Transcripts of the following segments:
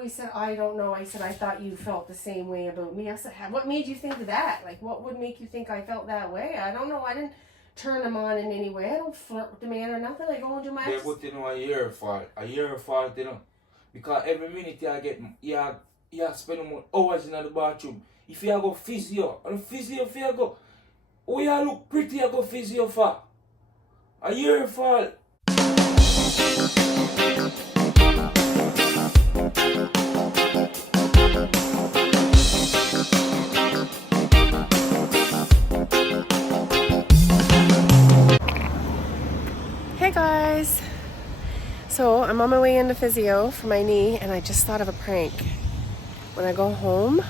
he said, I don't know. I said, I thought you felt the same way about me. I said, what made you think of that? Like, what would make you think I felt that way? I don't know. I didn't turn him on in any way. I don't flirt with the man or nothing. I go and do my... Yeah, but you know, a year fault, you know. Because every minute you get, you spend more hours in the bathroom. If you go physio, and physio if you go, oh you look pretty, you go physio for. A year fault. Hey guys, so I'm on my way into physio for my knee, and I just thought of a prank. When I go home,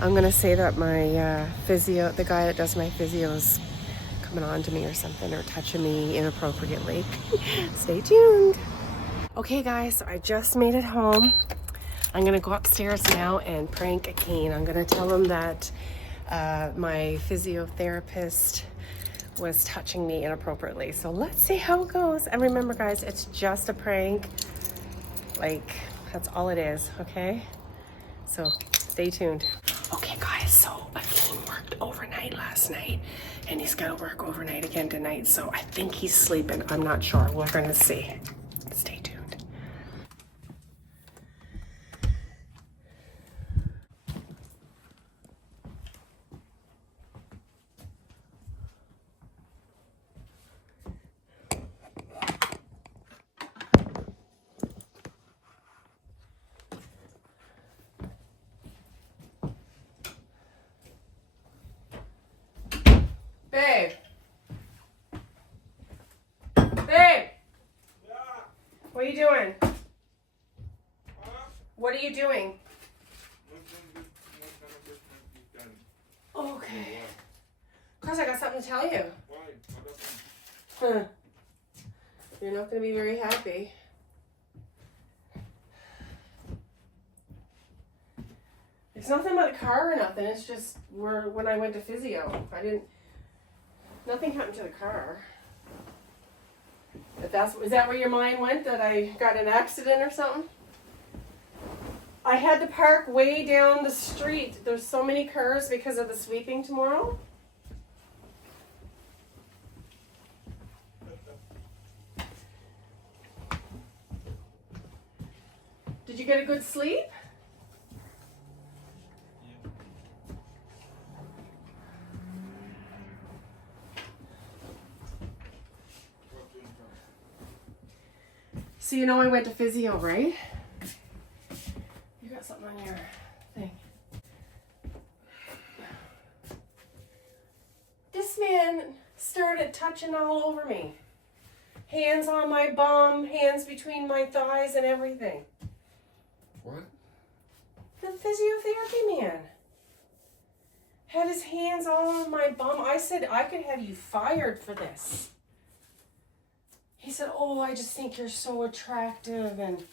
I'm gonna say that my physio, the guy that does my physio, is coming on to me or something, or touching me inappropriately. Stay tuned. Okay guys, so I just made it home. I'm gonna go upstairs now and prank Akeen. I'm gonna tell him that my physiotherapist was touching me inappropriately. So let's see how it goes. And remember guys, it's just a prank. Like, that's all it is, okay? So stay tuned. Okay guys, so Akeen worked overnight last night, and he's gonna work overnight again tonight. So I think he's sleeping. I'm not sure. We're gonna see. Stay tuned. Babe. Babe. Yeah. What are you doing? Huh? What are you doing? Okay. Cause I got something to tell you. Why? What Huh. happened? You're not gonna be very happy. It's nothing about a car or nothing. It's just when I went to physio, nothing happened to the car. But is that where your mind went? That I got an accident or something? I had to park way down the street. There's so many cars because of the sweeping tomorrow. Did you get a good sleep? So you know I went to physio, right? You got something on your thing. This man started touching all over me. Hands on my bum, hands between my thighs and everything. What? The physiotherapy man had his hands all on my bum. I said, I could have you fired for this. He said, oh, I just think you're so attractive. And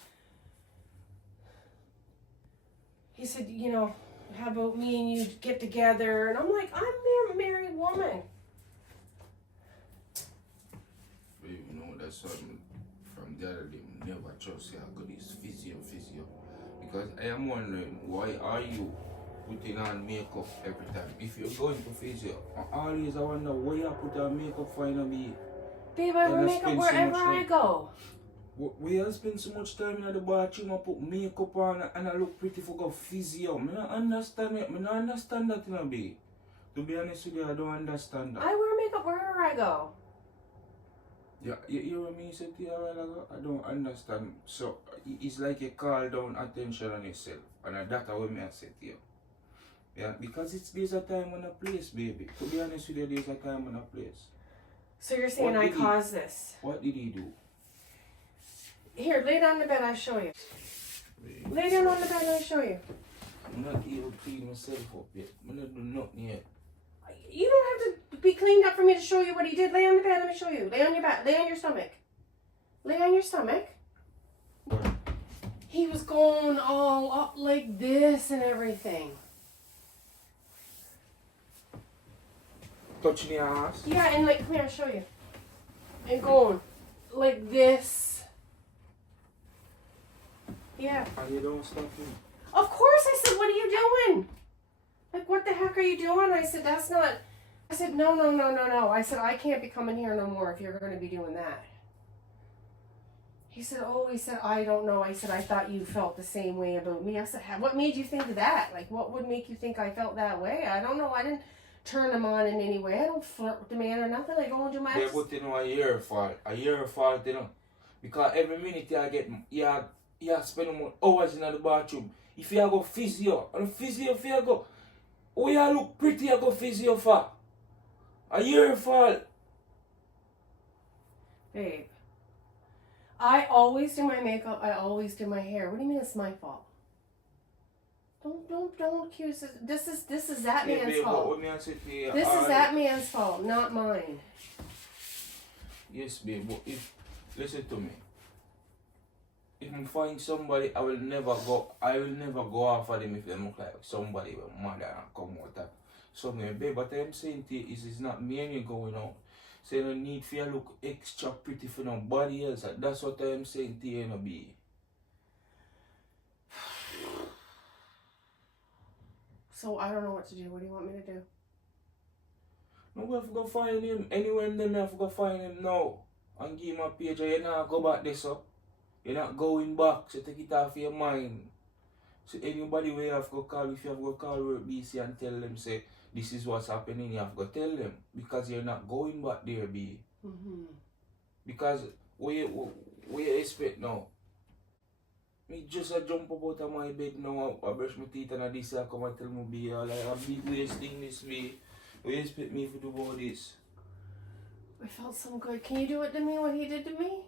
he said, you know, how about me and you get together? And I'm like, I'm a married woman. Babe, you know, that's something from the other day. Never trust how good is physio. Because I am wondering, why are you putting on makeup every time? If you're going to physio, I always wonder why you put on makeup for me. Babe, I wear makeup wherever I go. We have spent so much time in the bathroom, I put makeup on and I look pretty for go physio. I don't understand it. I don't understand that, you know, babe. To be honest with you, I don't understand that. I wear makeup wherever I go. Yeah, you know what I mean? Said to you a while ago? I don't understand. So, it's like you call down attention on yourself. And that's what I said to you. Yeah, because there's a time and a place, baby. To be honest with you, there's a time and a place. So you're saying I caused this? What did he do? Here, lay down on the bed, I'll show you. Lay down on the bed, I'll show you. I'm not even clean myself up yet. I'm not doing nothing yet. You don't have to be cleaned up for me to show you what he did. Lay on the bed, let me show you. Lay on your back. Lay on your stomach. Lay on your stomach. What? He was going all up like this and everything. Touching your ass? Yeah, and like, come here, I'll show you. And going like this. Yeah. And you don't stop me. Of course, I said, what are you doing? Like, what the heck are you doing? I said, that's not... I said, no. I said, I can't be coming here no more if you're going to be doing that. He said, oh, he said, I don't know. I said, I thought you felt the same way about me. I said, what made you think of that? Like, what would make you think I felt that way? I don't know. I didn't turn him on in any way. I don't flirt with the man or nothing. I go and do my... Yeah, but you know, a year fault, you know. Because every minute you get, you spend more hours in the bathroom. If you go physio, and physio if you go, oh, you look pretty, you go physio for. A year fault. Babe, I always do my makeup. I always do my hair. What do you mean it's my fault? Don't accuse us. This is that man's fault. This is that man's fault, not mine. Yes, babe, but listen to me. If I find somebody, I will never go after them if they look like somebody with mother and come out of something. Babe, but I'm saying to you is it's not me and you going out. So you don't need for you look extra pretty for nobody else. That's what I'm saying to you, no be. So I don't know what to do. What do you want me to do? No, we have to go find him. Anywhere in them, I have to go find him now. And give him a page. You're not go back this up. You're not going back. So take it off your mind. So anybody where you have to call, if you have to call work BC and tell them, say, this is what's happening, you have to tell them. Because you're not going back there, B. Because what you expect now? Me just a jump up out of my bed now, I brush my teeth and I this I come and tell me be like a big wasting this way. What you expect me to do about this? I felt so good. Can you do it to me what he did to me?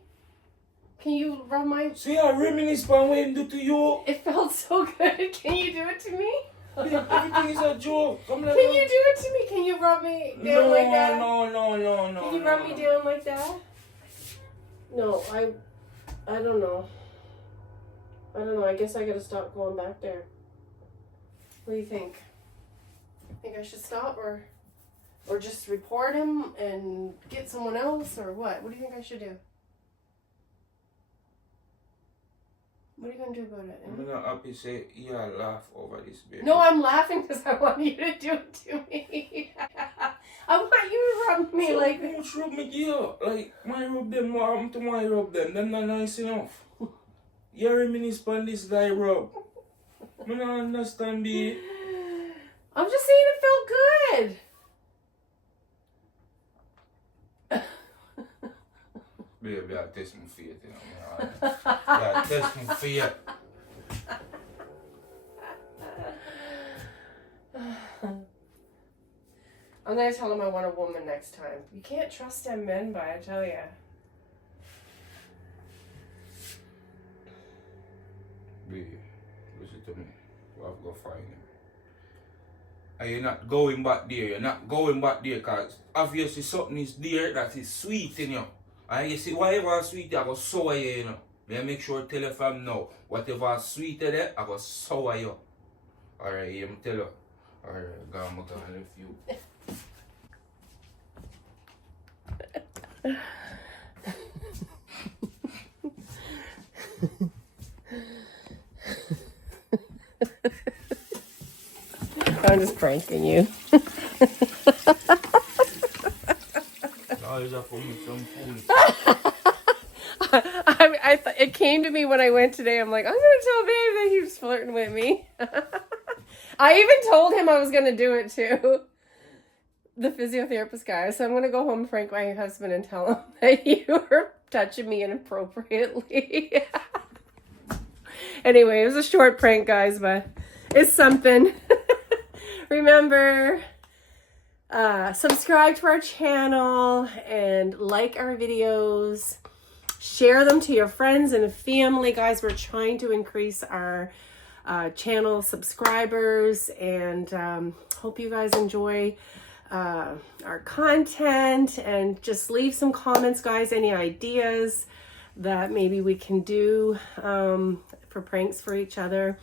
Can you rub my... See, I reminisce about what he do to you. It felt so good. Can you do it to me? Everything is a joke. Can you do it to me? Can you rub me down like that? No. Can you rub me down like that? No, I don't know. I don't know. I guess I gotta stop going back there. What do you think? Think I should stop or just report him and get someone else or what? What do you think I should do? What are you gonna do about it? I'm not happy say yeah laugh over this baby. No, I'm laughing because I want you to do it to me. I want you to rub me so like much rub me gear. Like my rub them, what happened to my rub them? Them not nice enough. You reminisce on this guy rub. I don't understand B. I'm just saying it felt good. Baby, I test my faith, you know. I test my faith. I'm gonna tell him I want a woman next time. You can't trust them men, but I tell ya. Baby, listen to me. We have to go find him. And you're not going back there. You're not going back there because obviously something is there that is sweet in you. And you see, whatever is sweet, I go sour you, you know. May I make sure to tell you from now, whatever is sweet there, I go sour you. Alright, you tell you. Alright, go and leave you. I'm just pranking you. It came to me when I went today. I'm like, I'm gonna tell Babe that he was flirting with me. I even told him I was gonna do it too. The physiotherapist guy. So I'm gonna go home and prank my husband and tell him that you were touching me inappropriately. Anyway, it was a short prank, guys, but it's something. Remember, subscribe to our channel and like our videos. Share them to your friends and family. Guys, we're trying to increase our channel subscribers and hope you guys enjoy our content, and just leave some comments, guys, any ideas that maybe we can do for pranks for each other.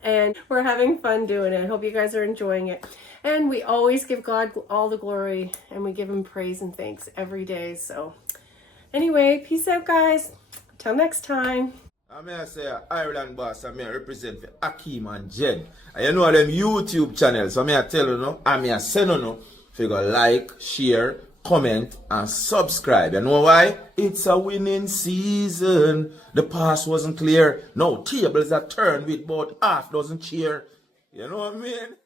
And we're having fun doing it. I hope you guys are enjoying it. And we always give God all the glory, and we give him praise and thanks every day. So anyway, peace out, guys. Till next time. I may say Ireland boss, I may represent for Akeen and Jen. And you know them YouTube channels, so I may tell you no, I may say no, if you go like, share, comment, and subscribe. You know why? It's a winning season. The past wasn't clear. No, tables are turned with about half dozen cheer. You know what I mean?